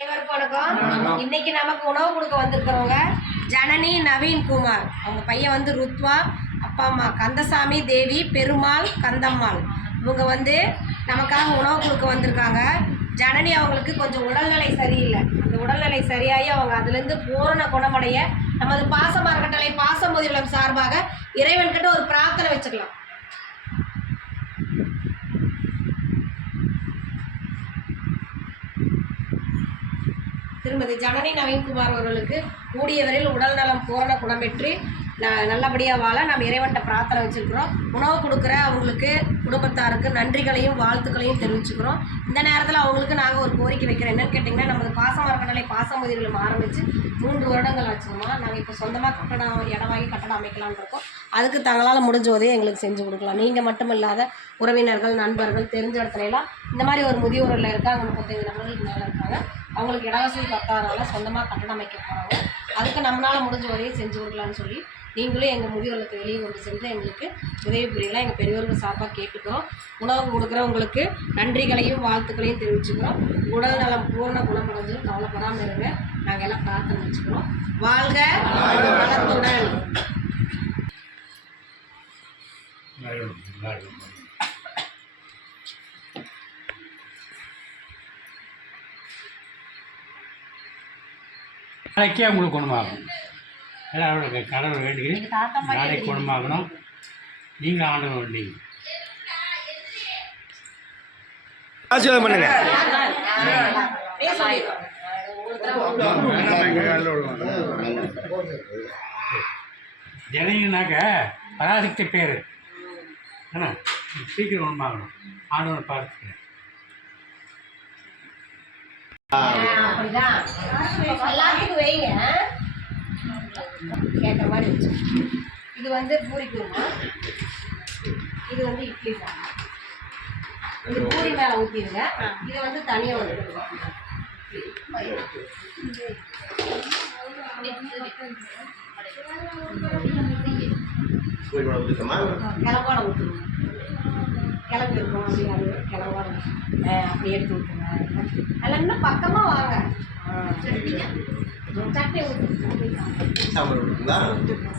அனைவருக்கும் வணக்கம். இன்னைக்கு நமக்கு உணவு கொடுக்க வந்திருக்கிறவங்க ஜனனி, நவீன் குமார். அவங்க பையன் வந்து ருத்வா, அப்பா அம்மா கந்தசாமி, தேவி, பெருமாள், கந்தம்மாள். இவங்க வந்து நமக்காக உணவு கொடுக்க வந்திருக்காங்க. ஜனனி அவங்களுக்கு கொஞ்சம் உடல்நிலை சரியில்லை. அந்த உடல்நிலை சரியாகி அவங்க அதுலேருந்து பூரண குணமடைய நமது பாசம் அறக்கட்டளை பாசமுதிர்வலம் சார்பாக இறைவன்கிட்ட ஒரு பிரார்த்தனை வச்சுக்கலாம். திருமதி ஜனனி நவீன்குமார் அவர்களுக்கு கூடிய விரைவில் உடல் நலம் பூரண குணம்பெற்று நல்லபடியாக வாழ நம்ம இறைவன்ட்ட பிரார்த்தனை வச்சுருக்கிறோம். உணவு கொடுக்குற அவங்களுக்கு குடும்பத்தாருக்கு நன்றிகளையும் வாழ்த்துக்களையும் தெரிவிச்சுக்கிறோம். இந்த நேரத்தில் அவங்களுக்கு நாங்கள் ஒரு கோரிக்கை வைக்கிறோம். என்னென்னு கேட்டிங்கன்னா, நமது பாசம் அறக்கட்டளை பாசமுதிர்வலம் ஆரம்பித்து 3 வருடங்கள் ஆச்சுங்கம்மா. நாங்கள் இப்போ சொந்தமாக இடம் வாங்கி கட்டடம் அமைக்கலான்னு இருக்கோம். அதுக்கு தங்களால் முடிஞ்ச உதவியை எங்களுக்கு செஞ்சு கொடுக்கலாம். நீங்கள் மட்டும் இல்லாத உறவினர்கள், நண்பர்கள், தெரிஞ்ச இடத்துலலாம் இந்த மாதிரி ஒரு முதியோரில் இருக்காங்க. 35 நபர்களுக்கு மேலே இருக்காங்க. அவங்களுக்கு இடவசதி பத்தாதனால சொந்தமாக கட்டடம் அமைக்க போகிறாங்க. அதுக்கு நம்மளால் முடிஞ்ச உதவியை செஞ்சு கொடுக்கலான்னு சொல்லி நீங்களும் எங்கள் முதியோர்களுக்கு வெளியே கொண்டு சென்று எங்களுக்கு உதவி புரியலாம். எங்கள் பெரியவர்கள் சார்பாக கேட்டுக்கிறோம். உணவு கொடுக்குறவங்களுக்கு நன்றிகளையும் வாழ்த்துக்களையும் தெரிவிச்சுக்கிறோம். உடல் நலம் பூர்ண குணமடைஞ்சு கவலைப்படாமல் இருங்க. நாங்கள் எல்லாம் பிரார்த்தனை வச்சுக்கிறோம். வாழ்க நலத்துடன். நாளைக்கே அவங்களுக்கு குணமாகும். அவரோட கடவுள் வேண்டுகிறேன். நாளைக்கு குணமாகணும். நீங்கள் ஆண்டவன் வேண்டிங்க. ஆசீர்வாதம் பண்ணுங்க. ஜனங்கனாக்க பராசக்தி பேர் ஏன்னா சீக்கிரம் குணமாகணும். ஆண்டவன் பார்த்துக்கிறேன். அப்படிதான் எல்லாத்துக்கும் வைங்க. கேட்ட மாதிரி வச்சு. இது வந்து பூரி குருமா, இது வந்து இட்லி சாம்பார். இது பூரி மேலே ஊற்றிடுங்க. இதை வந்து தனியாக ஊற்றிடுங்க. கிளம்பாட ஊற்றுங்க. கிளம்பு இருக்கும் அப்படியாது கிளம்பாட அப்படி எடுத்து ஊற்றுங்க. அதில் இன்னும் பக்கமாக வாங்க. சட்னி ஊற்றுங்க. சாம்பார் ஊற்றிருக்கோம்.